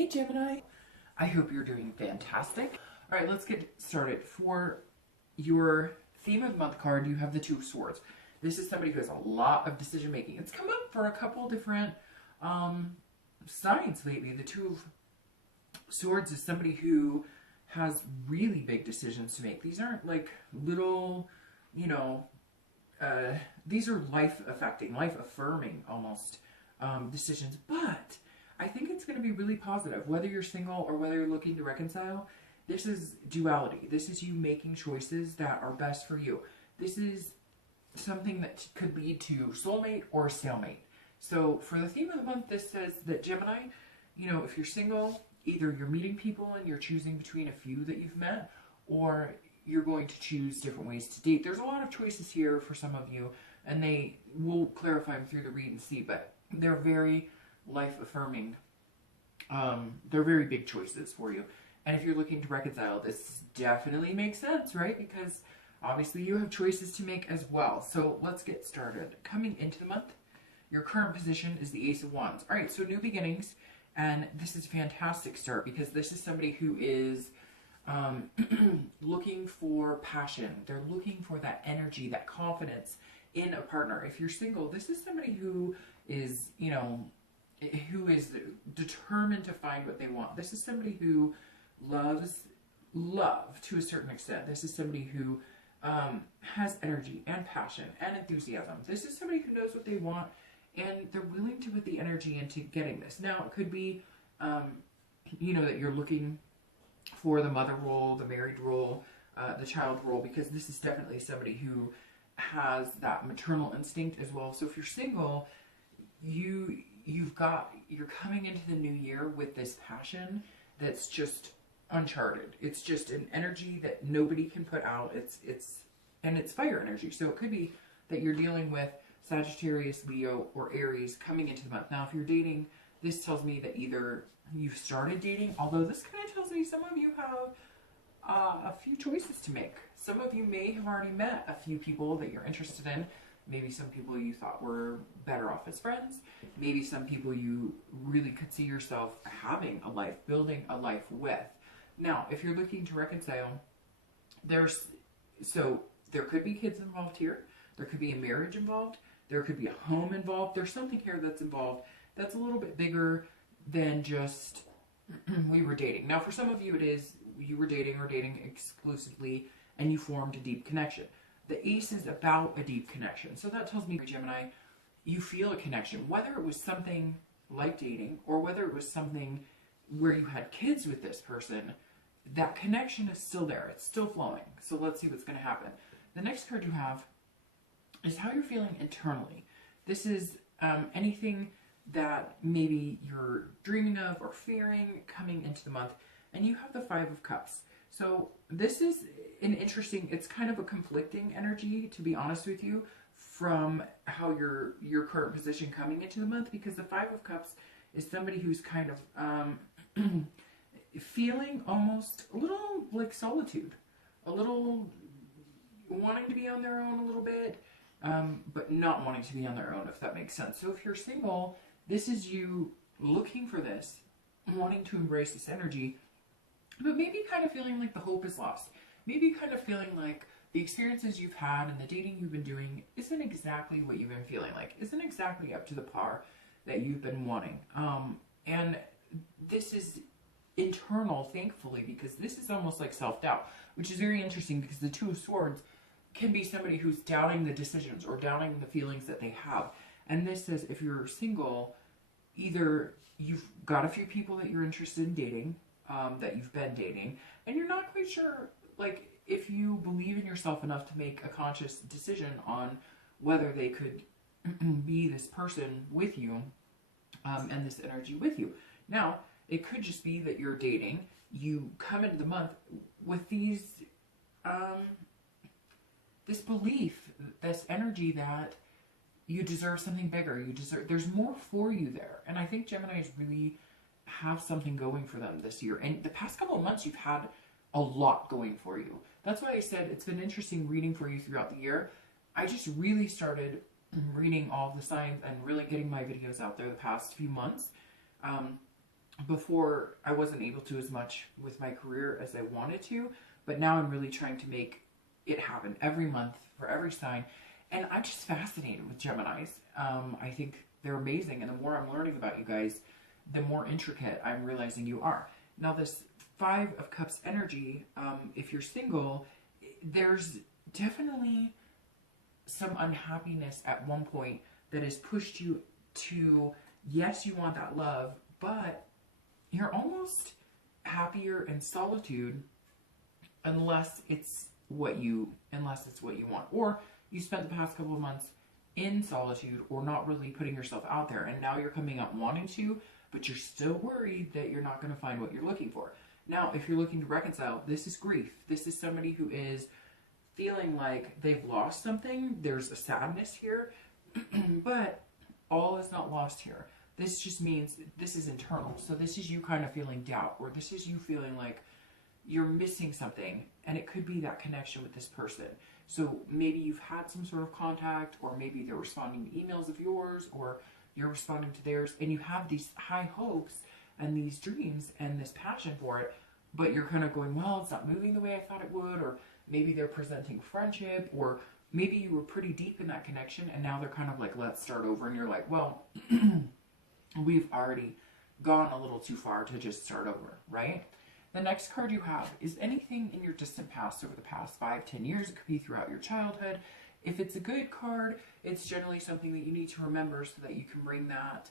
Hey Gemini, I hope you're doing fantastic. All right, let's get started. For your theme of the month card, you have the Two of Swords. This is somebody who has a lot of decision making. It's come up for a couple different signs lately. The Two of Swords is somebody who has really big decisions to make. These aren't like little, these are life affecting, life affirming almost decisions. But I think it's going to be really positive, whether you're single or whether you're looking to reconcile. This is duality. This is you making choices that are best for you. This is something that could lead to soulmate or stalemate. So for the theme of the month, this says that Gemini, if you're single, either you're meeting people and you're choosing between a few that you've met, or you're going to choose different ways to date. There's a lot of choices here for some of you, and they will clarify them through the read and see, but they're very life affirming. They're very big choices for you. And if you're looking to reconcile, this definitely makes sense, right? Because obviously you have choices to make as well. So let's get started. Coming into the month, your current position is the Ace of Wands. All right, so new beginnings. And this is a fantastic start because this is somebody who is looking for passion. They're looking for that energy, that confidence in a partner. If you're single, this is somebody who is, who is determined to find what they want. This is somebody who loves love to a certain extent. This is somebody who has energy and passion and enthusiasm. This is somebody who knows what they want, and they're willing to put the energy into getting this. Now, it could be, that you're looking for the mother role, the married role, the child role, because this is definitely somebody who has that maternal instinct as well. So if you're single, you're coming into the new year with this passion that's just uncharted. It's just an energy that nobody can put out. It's fire energy. So it could be that you're dealing with Sagittarius, Leo, or Aries coming into the month. Now, if you're dating, this tells me that either you've started dating, although this kind of tells me some of you have a few choices to make. Some of you may have already met a few people that you're interested in. Maybe some people you thought were better off as friends. Maybe some people you really could see yourself having a life, building a life with. Now, if you're looking to reconcile, there could be kids involved here. There could be a marriage involved. There could be a home involved. There's something here that's involved that's a little bit bigger than just we were dating. Now, for some of you, it is you were dating or dating exclusively and you formed a deep connection. The Ace is about a deep connection. So that tells me, Gemini, you feel a connection, whether it was something like dating or whether it was something where you had kids with this person. That connection is still there. It's still flowing. So let's see what's going to happen. The next card you have is how you're feeling internally. This is anything that maybe you're dreaming of or fearing coming into the month. And you have the Five of Cups. So this is an interesting, it's kind of a conflicting energy, to be honest with you, from how your current position coming into the month, because the Five of Cups is somebody who's kind of feeling almost a little like solitude, a little wanting to be on their own a little bit, but not wanting to be on their own, if that makes sense. So if you're single, this is you looking for this, wanting to embrace this energy, but maybe kind of feeling like the hope is lost. Maybe kind of feeling like the experiences you've had and the dating you've been doing isn't exactly what you've been feeling like, isn't exactly up to the par that you've been wanting. And this is internal, thankfully, because this is almost like self-doubt, which is very interesting because the Two of Swords can be somebody who's doubting the decisions or doubting the feelings that they have. And this says if you're single, either you've got a few people that you're interested in dating, that you've been dating, and you're not quite sure, like, if you believe in yourself enough to make a conscious decision on whether they could be this person with you, and this energy with you. Now, it could just be that you're dating, you come into the month with these, this belief, this energy that you deserve something bigger, there's more for you there. And I think Geminis really have something going for them this year. And the past couple of months, you've had a lot going for you. That's why I said it's been interesting reading for you throughout the year. I just really started reading all the signs and really getting my videos out there the past few months. before I wasn't able to as much with my career as I wanted to, but now I'm really trying to make it happen every month for every sign. And I'm just fascinated with Geminis. I think they're amazing. And the more I'm learning about you guys, the more intricate I'm realizing you are. Now, this Five of Cups energy, if you're single, there's definitely some unhappiness at one point that has pushed you to, yes, you want that love, but you're almost happier in solitude unless it's what you want. Or you spent the past couple of months in solitude or not really putting yourself out there, and now you're coming up wanting to, but you're still worried that you're not going to find what you're looking for. Now, if you're looking to reconcile, this is grief. This is somebody who is feeling like they've lost something. There's a sadness here, but all is not lost here. This just means this is internal. So this is you kind of feeling doubt, or this is you feeling like you're missing something, and it could be that connection with this person. So maybe you've had some sort of contact, or maybe they're responding to emails of yours, or you're responding to theirs, and you have these high hopes and these dreams and this passion for it, but you're kind of going, well, it's not moving the way I thought it would, or maybe they're presenting friendship, or maybe you were pretty deep in that connection and now they're kind of like, let's start over, and you're like, well, we've already gone a little too far to just start over, right? The next card you have is anything in your distant past over the past 5-10 years. It could be throughout your childhood. If it's a good card, it's generally something that you need to remember so that you can bring that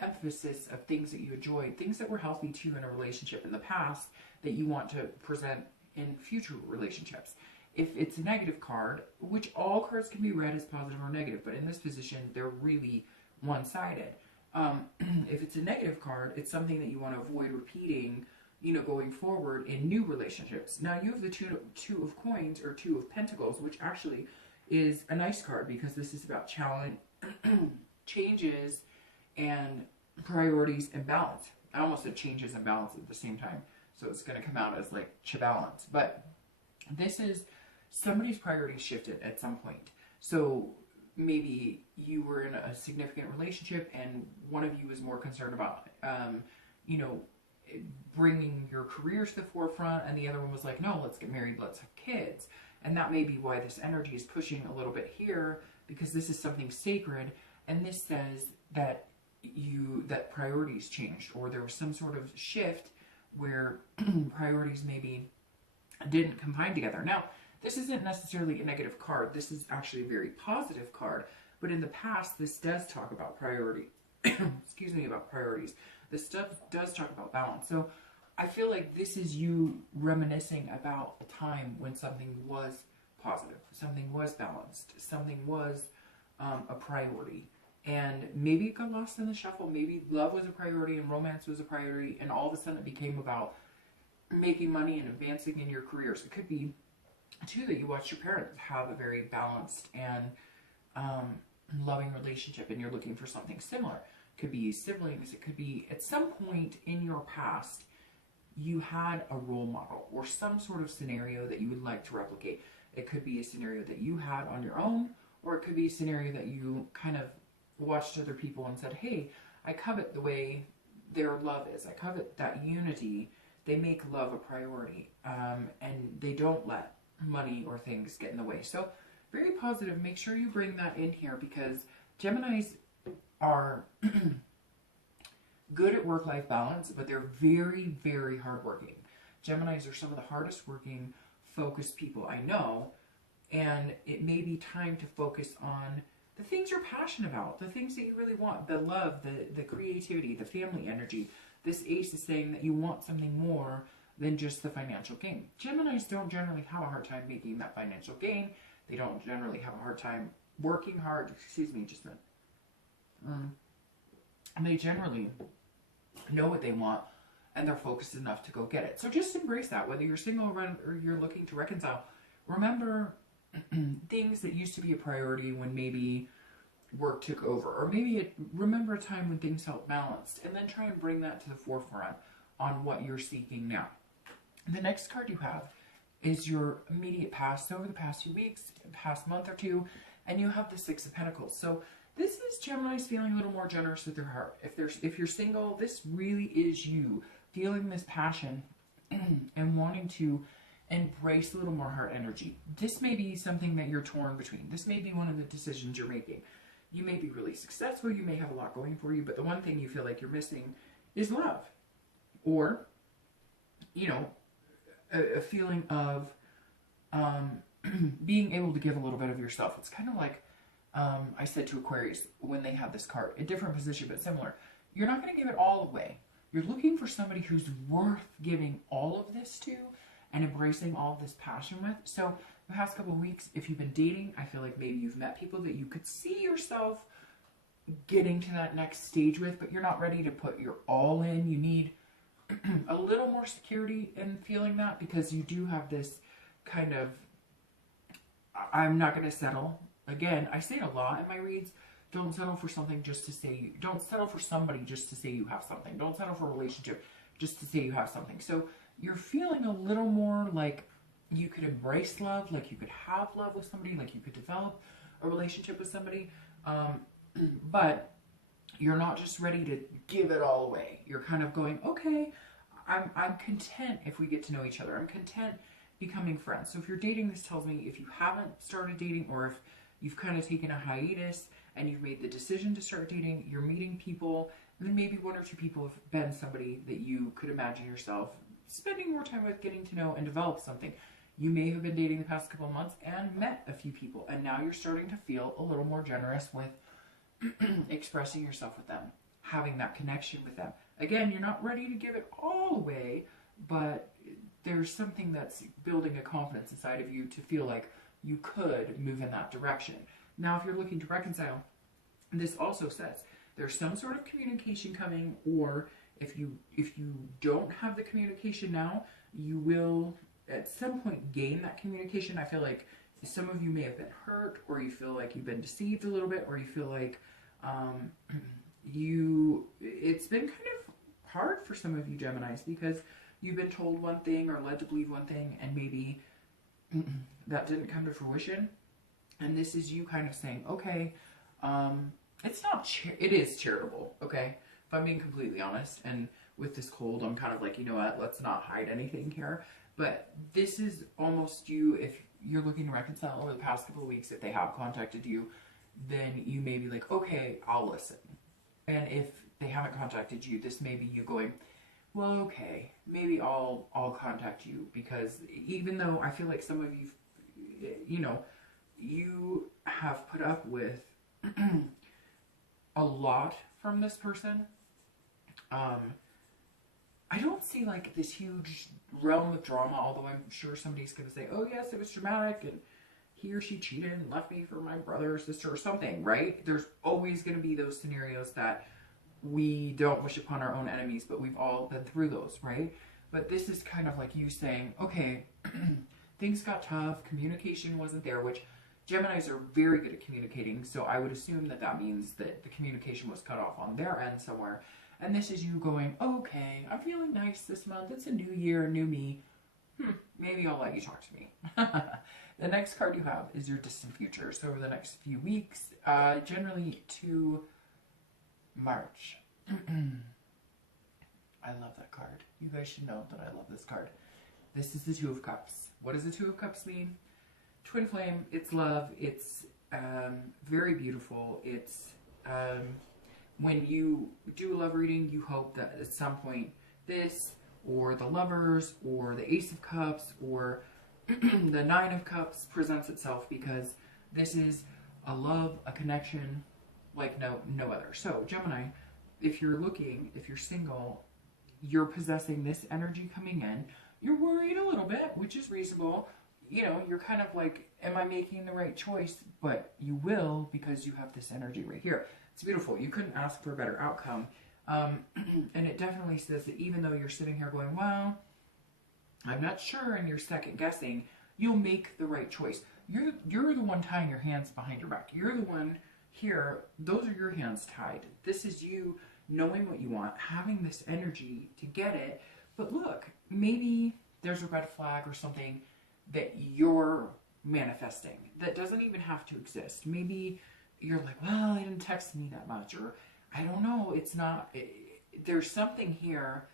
emphasis of things that you enjoyed, things that were healthy to you in a relationship in the past that you want to present in future relationships. If it's a negative card, which all cards can be read as positive or negative, but in this position, they're really one-sided. If it's a negative card, it's something that you want to avoid repeating, going forward in new relationships. Now, you have the two of coins, or Two of Pentacles, which actually is a nice card because this is about challenge, changes, and priorities and balance. I almost said changes and balance at the same time, so it's going to come out as like balance. But this is somebody's priorities shifted at some point. So maybe you were in a significant relationship and one of you was more concerned about, bringing your career to the forefront, and the other one was like, no, let's get married, let's have kids. And that may be why this energy is pushing a little bit here, because this is something sacred, and this says that that priorities changed, or there was some sort of shift where priorities maybe didn't combine together. Now, this isn't necessarily a negative card. This is actually a very positive card, but in the past, this does talk about priority. Excuse me, about priorities. This stuff does talk about balance. So I feel like this is you reminiscing about a time when something was positive, something was balanced, something was a priority. And maybe it got lost in the shuffle. Maybe love was a priority and romance was a priority, and all of a sudden it became about making money and advancing in your careers. It could be, too, that you watched your parents have a very balanced and loving relationship, and you're looking for something similar. It could be siblings. It could be at some point in your past you had a role model or some sort of scenario that you would like to replicate. It could be a scenario that you had on your own, or it could be a scenario that you kind of watched other people and said, hey, I covet the way their love is. I covet that unity. They make love a priority, and they don't let money or things get in the way. So very positive. Make sure you bring that in here, because Geminis are good at work-life balance, but they're very, very hardworking. Geminis are some of the hardest working, focused people I know, and it may be time to focus on the things you're passionate about, the things that you really want, the love, the creativity, the family energy. This ace is saying that you want something more than just the financial gain. Geminis don't generally have a hard time making that financial gain. They don't generally have a hard time working hard. Excuse me, just a minute. They generally know what they want, and they're focused enough to go get it. So just embrace that, whether you're single or you're looking to reconcile. Remember things that used to be a priority when maybe work took over, or maybe remember a time when things felt balanced, and then try and bring that to the forefront on what you're seeking now. The next card you have is your immediate past, over the past few weeks, past month or two, and you have the Six of Pentacles. So This is Gemini's feeling a little more generous with their heart. If you're single, this really is you feeling this passion and wanting to embrace a little more heart energy. This may be something that you're torn between. This may be one of the decisions you're making. You may be really successful. You may have a lot going for you, but the one thing you feel like you're missing is love. Or, you know, a feeling of being able to give a little bit of yourself. It's kind of like I said to Aquarius when they had this card, a different position but similar. You're not going to give it all away. You're looking for somebody who's worth giving all of this to and embracing all of this passion with. So the past couple of weeks, if you've been dating, I feel like maybe you've met people that you could see yourself getting to that next stage with, but you're not ready to put your all in. You need a little more security in feeling that, because you do have this kind of, I'm not going to settle. Again, I say it a lot in my reads. Don't settle for something just to say, don't settle for somebody just to say you have something. Don't settle for a relationship just to say you have something. So you're feeling a little more like you could embrace love, like you could have love with somebody, like you could develop a relationship with somebody. But you're not just ready to give it all away. You're kind of going, okay, I'm content if we get to know each other. I'm content becoming friends. So if you're dating, this tells me if you haven't started dating, or if you've kind of taken a hiatus and you've made the decision to start dating, you're meeting people, and then maybe one or two people have been somebody that you could imagine yourself spending more time with, getting to know and develop something. You may have been dating the past couple of months and met a few people, and now you're starting to feel a little more generous with expressing yourself with them, having that connection with them. Again, you're not ready to give it all away, but there's something that's building a confidence inside of you to feel like you could move in that direction. Now, if you're looking to reconcile, this also says there's some sort of communication coming, or if you don't have the communication now, you will at some point gain that communication. I feel like some of you may have been hurt, or you feel like you've been deceived a little bit, or you feel like it's been kind of hard for some of you Geminis, because you've been told one thing or led to believe one thing, and maybe that didn't come to fruition. And this is you kind of saying, okay, it's not, it is charitable, okay? If I'm being completely honest, and with this cold, I'm kind of like, you know what, let's not hide anything here. But this is almost you, if you're looking to reconcile over the past couple of weeks, if they have contacted you, then you may be like, okay, I'll listen. And if they haven't contacted you, this may be you going, well, okay, maybe I'll contact you, because even though I feel like some of you, you know, you have put up with a lot from this person, I don't see like this huge realm of drama, although I'm sure somebody's going to say, oh yes, it was dramatic, and he or she cheated and left me for my brother or sister or something, right? There's always going to be those scenarios that we don't wish upon our own enemies, but we've all been through those, right? But this is kind of like you saying, okay, things got tough, communication wasn't there, which Geminis are very good at communicating, so I would assume that that means that the communication was cut off on their end somewhere. And this is you going, okay, I'm feeling nice this month. It's a new year, new me. Maybe I'll let you talk to me. The next card you have is your distant future. So over the next few weeks, generally to March. I love that card. You guys should know that I love this card. This is the Two of Cups. What does the Two of Cups mean? Twin flame, it's love. It's very beautiful. It's when you do a love reading, you hope that at some point this, or the Lovers, or the Ace of Cups, or the Nine of Cups presents itself, because this is a love, a connection like no other. So Gemini, if you're looking, if you're single, you're possessing this energy coming in. You're worried a little bit, which is reasonable. You know, you're kind of like, am I making the right choice? But you will, because you have this energy right here. It's beautiful. You couldn't ask for a better outcome. And it definitely says that even though you're sitting here going, well, I'm not sure, and you're second guessing, you'll make the right choice. You're the one tying your hands behind your back. You're the one here. Those are your hands tied. This is you knowing what you want, having this energy to get it. But look, maybe there's a red flag or something that you're manifesting that doesn't even have to exist. Maybe you're like, well, he didn't text me that much, or I don't know, it's not, there's something here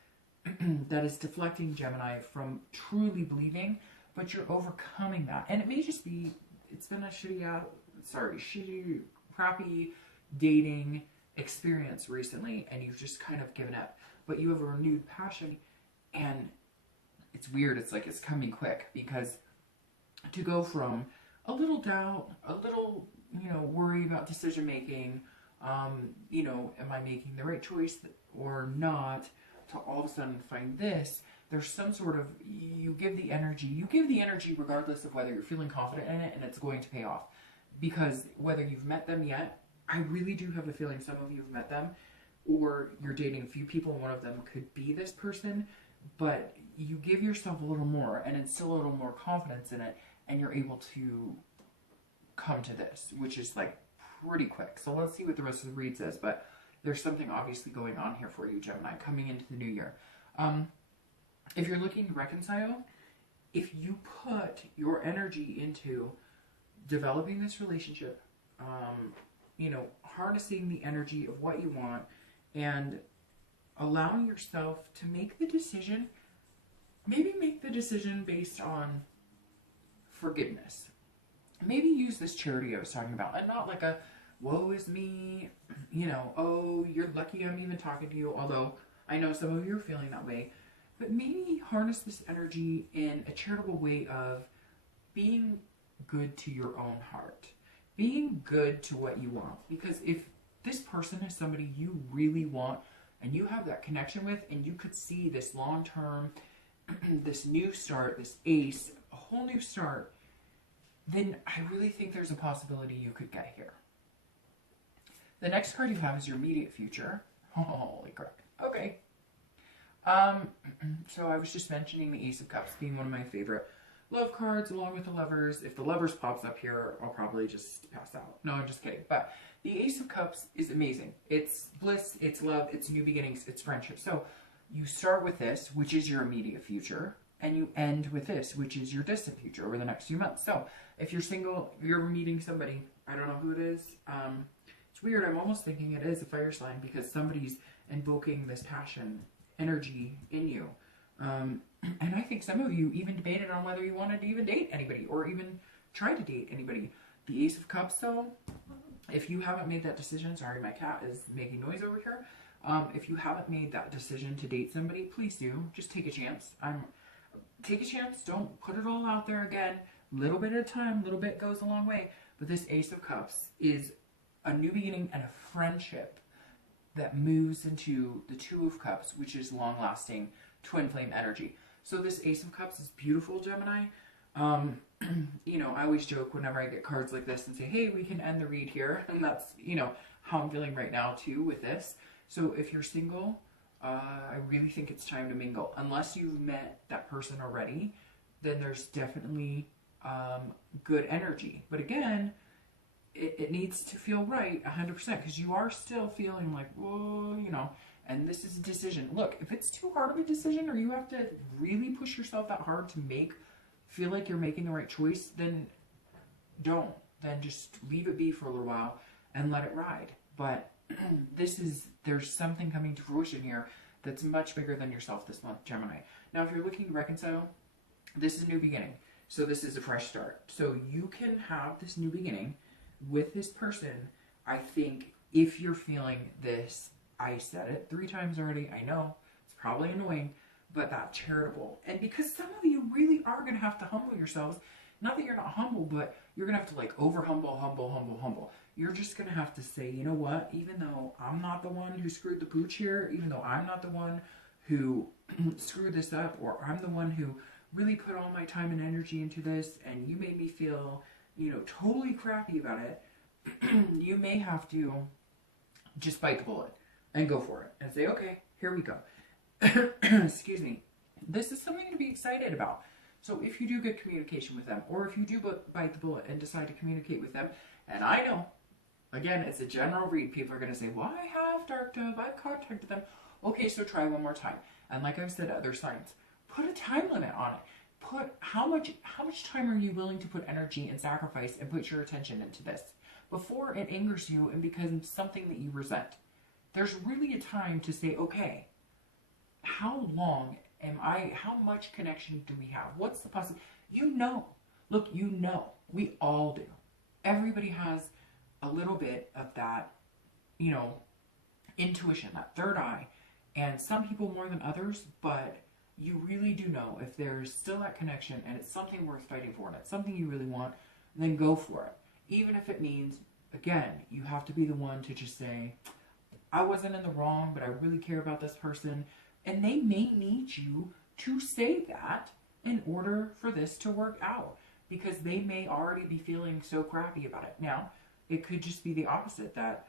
that is deflecting Gemini from truly believing, but you're overcoming that. And it may just be, it's been a shitty, crappy dating experience recently, and you've just kind of given up. But you have a renewed passion, and it's weird. It's like it's coming quick, because to go from a little doubt, a little, worry about decision making, am I making the right choice or not, to all of a sudden find this, there's some sort of, you give the energy regardless of whether you're feeling confident in it, and it's going to pay off. Because whether you've met them yet, I really do have a feeling some of you have met them, or you're dating a few people, and one of them could be this person, but you give yourself a little more and instill a little more confidence in it, and you're able to come to this, which is like pretty quick. So let's see what the rest of the read says, but there's something obviously going on here for you, Gemini, coming into the new year. If you're looking to reconcile, if you put your energy into developing this relationship, harnessing the energy of what you want, and allowing yourself to make the decision, maybe make the decision based on forgiveness. Maybe use this charity I was talking about, and not like a, woe is me, oh, you're lucky I'm even talking to you, although I know some of you are feeling that way. But maybe harness this energy in a charitable way of being good to your own heart, being good to what you want. Because if this person is somebody you really want, and you have that connection with, and you could see this long-term, this new start, this ace, a whole new start, then I really think there's a possibility you could get here. The next card you have is your immediate future. Holy crap. Okay. So I was just mentioning the Ace of Cups being one of my favorite love cards, along with the Lovers. If the Lovers pops up here, I'll probably just pass out. No, I'm just kidding. But the Ace of Cups is amazing. It's bliss, it's love, it's new beginnings, it's friendship. So you start with this, which is your immediate future, and you end with this, which is your distant future over the next few months. So if you're single, you're meeting somebody, I don't know who it is. It's weird. I'm almost thinking it is a fire sign, because somebody's invoking this passion energy in you. And I think some of you even debated on whether you wanted to even date anybody, or even try to date anybody. The Ace of Cups, though, if you haven't made that decision, sorry, my cat is making noise over here. If you haven't made that decision to date somebody, please do. Just take a chance. Take a chance. Don't put it all out there again. Little bit at a time, little bit goes a long way. But this Ace of Cups is a new beginning and a friendship that moves into the Two of Cups, which is long-lasting twin flame energy. So this Ace of Cups is beautiful, Gemini. I always joke whenever I get cards like this and say, hey, we can end the read here. And that's, how I'm feeling right now too with this. So if you're single, I really think it's time to mingle. Unless you've met that person already, then there's definitely good energy. But again, it needs to feel right 100%, because you are still feeling like, whoa, and this is a decision. Look, if it's too hard of a decision, or you have to really push yourself that hard to feel like you're making the right choice, then don't. Then just leave it be for a little while and let it ride. But there's something coming to fruition here that's much bigger than yourself this month, Gemini. Now, if you're looking to reconcile, this is a new beginning. So this is a fresh start. So you can have this new beginning with this person. I think if you're feeling this, I said it 3 times already, I know, it's probably annoying, but that charitable. And because some of you really are going to have to humble yourselves. Not that you're not humble, but you're going to have to like over humble. You're just going to have to say, you know what, even though I'm not the one who screwed the pooch here, even though I'm not the one who screwed this up, or I'm the one who really put all my time and energy into this, and you made me feel, totally crappy about it, you may have to just bite the bullet and go for it and say, okay, here we go. Excuse me. This is something to be excited about. So if you do get communication with them, or if you do bite the bullet and decide to communicate with them, and I know, again, it's a general read, people are going to say, well, I have Dark Dove, I've contacted them. Okay, so try one more time. And like I've said, other signs, put a time limit on it. Put how much time are you willing to put energy and sacrifice and put your attention into this? before it angers you and becomes something that you resent. There's really a time to say, okay, how long am I, how much connection do we have? What's the possibility? You know, look, you know, we all do. Everybody has a little bit of that, you know, intuition, that third eye, and some people more than others, but you really do know if there's still that connection and it's something worth fighting for and it's something you really want, then go for it. Even if it means, again, you have to be the one to just say, I wasn't in the wrong, but I really care about this person. And they may need you to say that in order for this to work out, because they may already be feeling so crappy about it. Now, it could just be the opposite, that,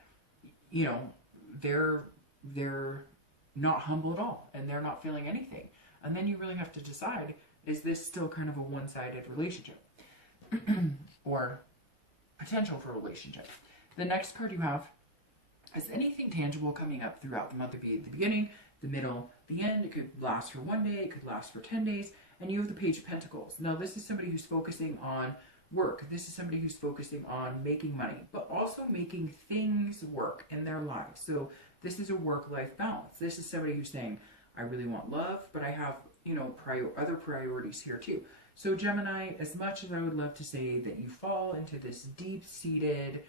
you know, they're not humble at all and they're not feeling anything. And then you really have to decide, is this still kind of a one-sided relationship or potential for a relationship? The next card you have is anything tangible coming up throughout the month. It could be the beginning, the middle, the end. It could last for 1 day. It could last for 10 days. And you have the Page of Pentacles. Now, this is somebody who's focusing on work. This is somebody who's focusing on making money, but also making things work in their lives. So this is a work-life balance. This is somebody who's saying, I really want love, but I have, you know, other priorities here too. So Gemini, as much as I would love to say that you fall into this deep-seated,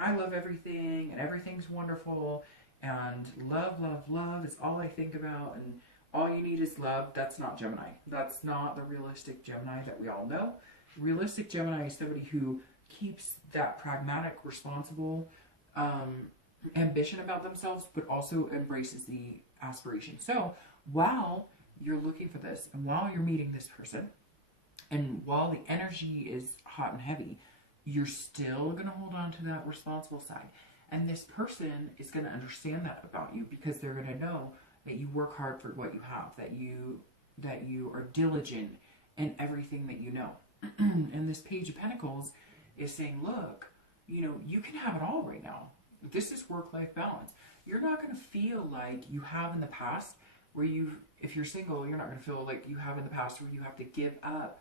I love everything and everything's wonderful and love, love, love is all I think about and all you need is love, that's not Gemini. That's not the realistic Gemini that we all know. Realistic Gemini is somebody who keeps that pragmatic, responsible ambition about themselves, but also embraces the aspiration. So while you're looking for this and while you're meeting this person and while the energy is hot and heavy, you're still going to hold on to that responsible side. And this person is going to understand that about you, because they're going to know that you work hard for what you have, that you are diligent in everything that you know. And this Page of Pentacles is saying, look, you know, you can have it all right now. This is work-life balance. You're not going to feel like you have in the past where if you're single, you're not going to feel like you have in the past where you have to give up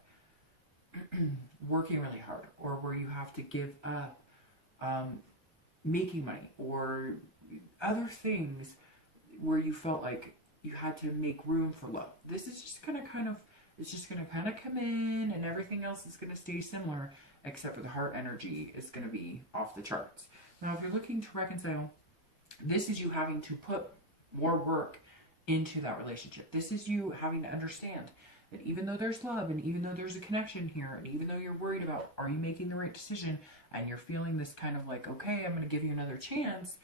working really hard, or where you have to give up making money, or other things where you felt like you had to make room for love. This is just going to it's just going to kind of come in, and everything else is going to stay similar, except for the heart energy is going to be off the charts. Now, if you're looking to reconcile, this is you having to put more work into that relationship. This is you having to understand that even though there's love, and even though there's a connection here, and even though you're worried about, are you making the right decision, and you're feeling this kind of like, okay, I'm going to give you another chance,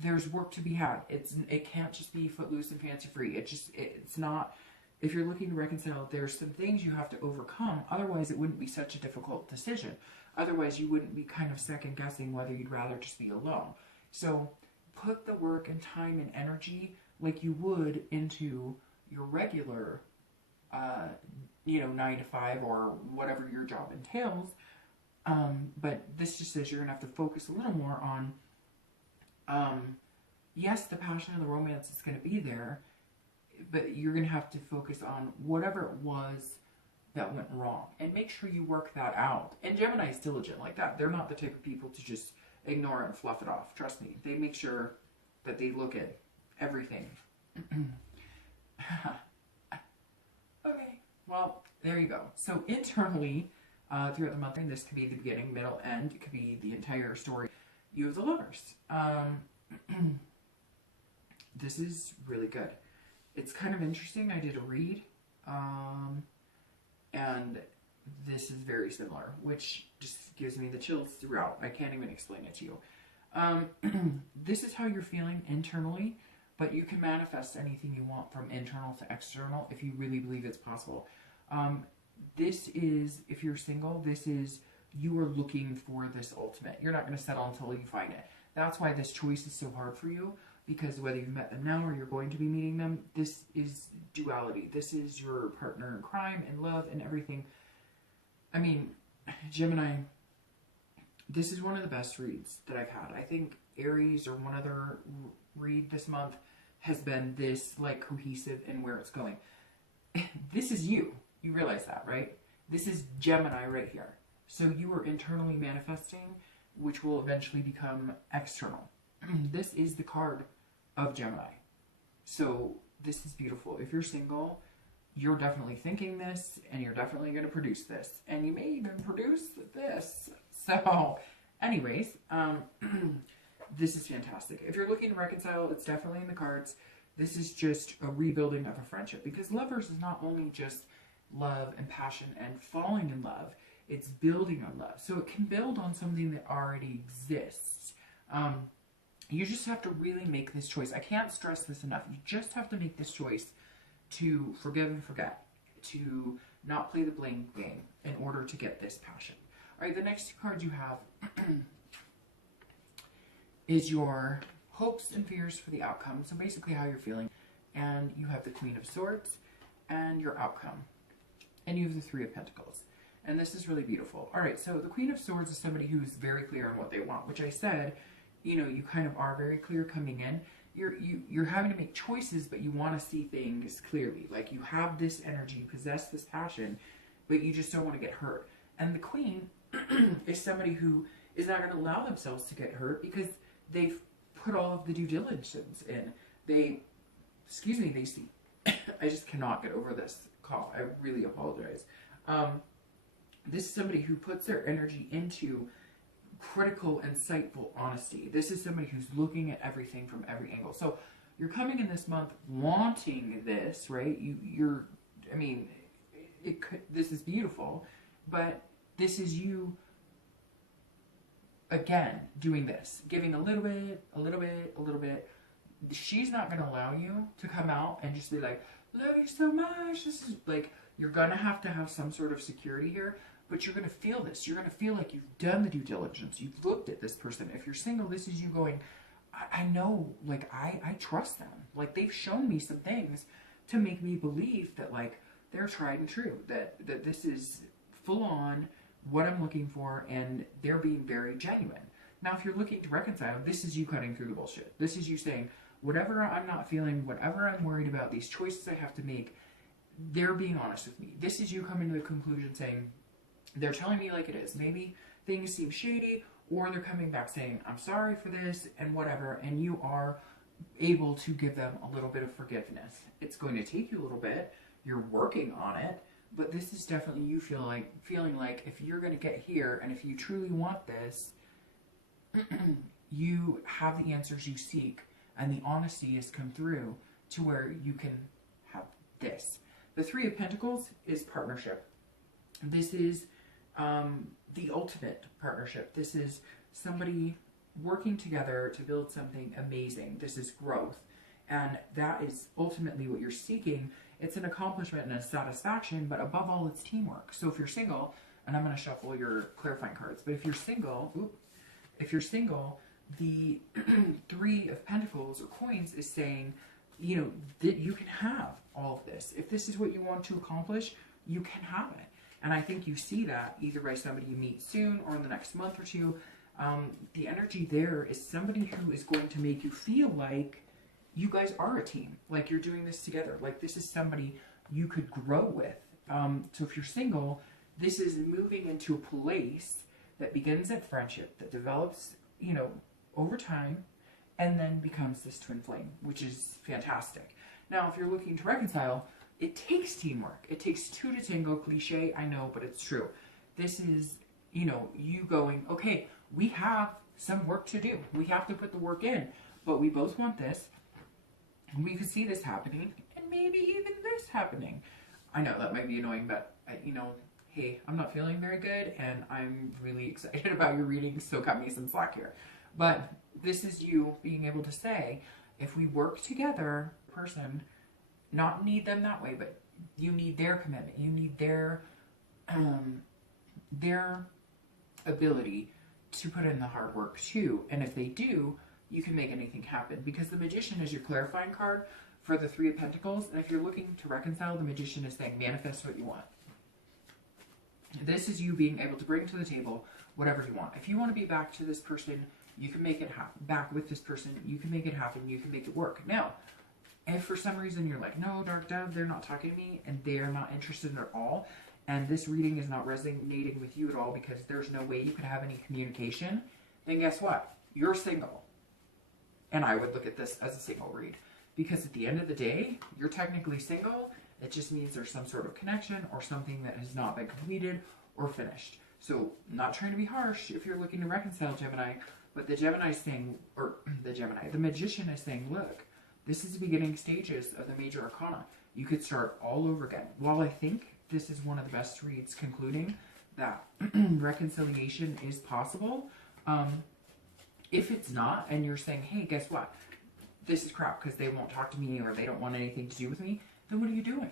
there's work to be had. It can't just be footloose and fancy free. It's not. If you're looking to reconcile, there's some things you have to overcome. Otherwise, it wouldn't be such a difficult decision. Otherwise, you wouldn't be kind of second guessing whether you'd rather just be alone. So put the work and time and energy like you would into your regular, 9 to 5 or whatever your job entails. But this just says you're going to have to focus a little more on, yes, the passion and the romance is going to be there, but you're going to have to focus on whatever it was that went wrong and make sure you work that out. And Gemini is diligent like that. They're not the type of people to just ignore it and fluff it off. Trust me. They make sure that they look at everything. Okay. Well, there you go. So internally, throughout the month, and this could be the beginning, middle, end. It could be the entire story. You have the Lovers. This is really good. It's kind of interesting. I did a read, and this is very similar, which just gives me the chills throughout. I can't even explain it to you. This is how you're feeling internally, but you can manifest anything you want from internal to external if you really believe it's possible. This is, if you're single, this is, you are looking for this ultimate. You're not going to settle until you find it. That's why this choice is so hard for you, because whether you've met them now or you're going to be meeting them, this is duality. This is your partner in crime and love and everything. I mean, Gemini, this is one of the best reads that I've had. I think Aries or one other read this month has been this like cohesive in where it's going. This is you. You realize that, right? This is Gemini right here. So you are internally manifesting, which will eventually become external. This is the card of Gemini. So this is beautiful. If you're single, you're definitely thinking this, and you're definitely going to produce this. And you may even produce this. So anyways, this is fantastic. If you're looking to reconcile, it's definitely in the cards. This is just a rebuilding of a friendship, because lovers is not only just love and passion and falling in love, it's building on love. So it can build on something that already exists. You just have to really make this choice. I can't stress this enough. You just have to make this choice to forgive and forget, to not play the blame game in order to get this passion. All right, the next two cards you have is your hopes and fears for the outcome. So basically how you're feeling. And you have the Queen of Swords and your outcome. And you have the Three of Pentacles. And this is really beautiful. All right, so the Queen of Swords is somebody who's very clear on what they want, which I said, you know, you kind of are very clear coming in. You're having to make choices, but you want to see things clearly. Like, you have this energy, you possess this passion, but you just don't want to get hurt. And the Queen is somebody who is not going to allow themselves to get hurt because they've put all of the due diligence in. They see. I just cannot get over this call. I really apologize. This is somebody who puts their energy into critical, insightful honesty. This is somebody who's looking at everything from every angle. So you're coming in this month wanting this, right? This is beautiful, but this is you, again, doing this, giving a little bit, a little bit, a little bit. She's not going to allow you to come out and just be like, love you so much. This is like, you're going to have some sort of security here. But you're going to feel this. You're going to feel like you've done the due diligence. You've looked at this person. If you're single, this is you going, I know, like, I trust them. Like, they've shown me some things to make me believe that, like, they're tried and true. That this is full on what I'm looking for, and they're being very genuine. Now, if you're looking to reconcile, this is you cutting through the bullshit. This is you saying, whatever I'm not feeling, whatever I'm worried about, these choices I have to make, they're being honest with me. This is you coming to the conclusion saying, they're telling me like it is. Maybe things seem shady, or they're coming back saying, I'm sorry for this, and whatever, and you are able to give them a little bit of forgiveness. It's going to take you a little bit. You're working on it, but this is definitely you feeling like if you're going to get here, and if you truly want this, you have the answers you seek, and the honesty has come through to where you can have this. The Three of Pentacles is partnership. This is the ultimate partnership. This is somebody working together to build something amazing. This is growth. And that is ultimately what you're seeking. It's an accomplishment and a satisfaction, but above all, it's teamwork. So if you're single, and I'm going to shuffle your clarifying cards, but if you're single, the Three of Pentacles or coins is saying, you know, that you can have all of this. If this is what you want to accomplish, you can have it. And I think you see that either by somebody you meet soon or in the next month or two. The energy there is somebody who is going to make you feel like you guys are a team. Like you're doing this together. Like this is somebody you could grow with. So if you're single, this is moving into a place that begins at friendship, that develops, you know, over time, and then becomes this twin flame, which is fantastic. Now, if you're looking to reconcile, it takes teamwork. It takes two to tango. Cliche, I know, but it's true. This is, you know, you going, okay, we have some work to do. We have to put the work in, but we both want this. We could see this happening, and maybe even this happening. I know that might be annoying, but, you know, hey, I'm not feeling very good, and I'm really excited about your reading, so cut me some slack here. But this is you being able to say, if we work together, person, not need them that way, but you need their commitment. You need their ability to put in the hard work too. And if they do, you can make anything happen. Because the Magician is your clarifying card for the Three of Pentacles. And if you're looking to reconcile, the Magician is saying manifest what you want. This is you being able to bring to the table whatever you want. If you want to be back to this person, you can make it happen. Back with this person, you can make it happen. You can make it work. Now, if for some reason you're like, no, Dark Dove, they're not talking to me and they're not interested at all, and this reading is not resonating with you at all because there's no way you could have any communication, then guess what? You're single. And I would look at this as a single read. Because at the end of the day, you're technically single. It just means there's some sort of connection or something that has not been completed or finished. So, not trying to be harsh if you're looking to reconcile, Gemini, but the Gemini's saying, or the Magician is saying, look, this is the beginning stages of the major arcana. You could start all over again. While I think this is one of the best reads concluding that reconciliation is possible, if it's not, and you're saying, hey, guess what? This is crap because they won't talk to me or they don't want anything to do with me, then what are you doing?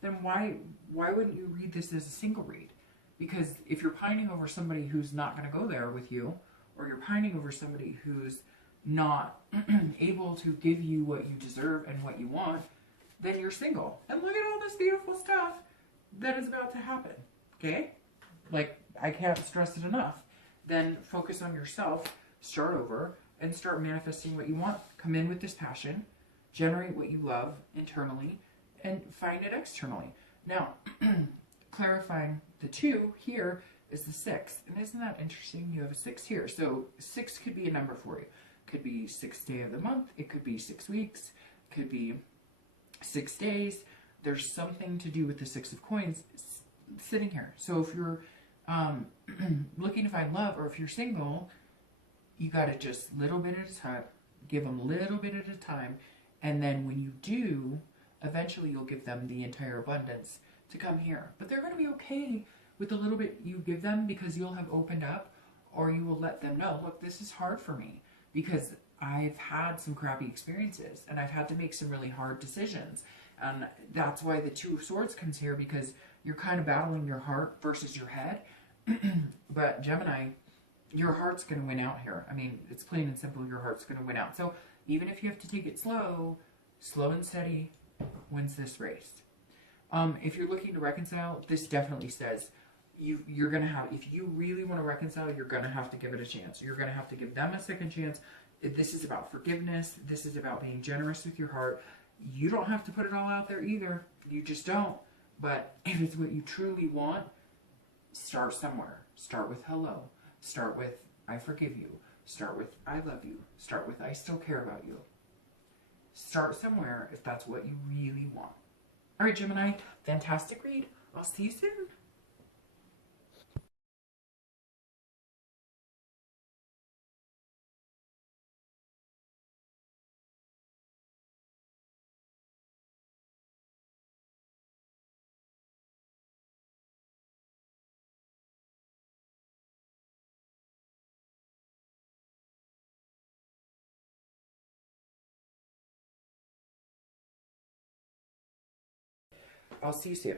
Then why wouldn't you read this as a single read? Because if you're pining over somebody who's not going to go there with you, or you're pining over somebody who's not able to give you what you deserve and what you want, then you're single. And look at all this beautiful stuff that is about to happen, okay? Like, I can't stress it enough. Then focus on yourself, start over, and start manifesting what you want. Come in with this passion, generate what you love internally, and find it externally. Now, clarifying the 2 here is the 6. And isn't that interesting? You have a 6 here. So 6 could be a number for you. Could be 6th day of the month. It could be 6 weeks. It could be 6 days. There's something to do with the 6 of coins sitting here. So if you're looking to find love, or if you're single, you got to just little bit at a time, give them a little bit at a time. And then when you do, eventually you'll give them the entire abundance to come here. But they're going to be okay with the little bit you give them because you'll have opened up, or you will let them know, look, this is hard for me because I've had some crappy experiences and I've had to make some really hard decisions. And that's why the 2 of Swords comes here, because you're kind of battling your heart versus your head. But Gemini, your heart's going to win out here. I mean, it's plain and simple, your heart's going to win out. So even if you have to take it slow and steady wins this race. If you're looking to reconcile, this definitely says you're going to have, if you really want to reconcile, you're going to have to give it a chance. You're going to have to give them a second chance. This is about forgiveness. This is about being generous with your heart. You don't have to put it all out there either. You just don't. But if it's what you truly want, start somewhere. Start with hello. Start with I forgive you. Start with I love you. Start with I still care about you. Start somewhere if that's what you really want. All right, Gemini, fantastic read. I'll see you soon. I'll see you soon.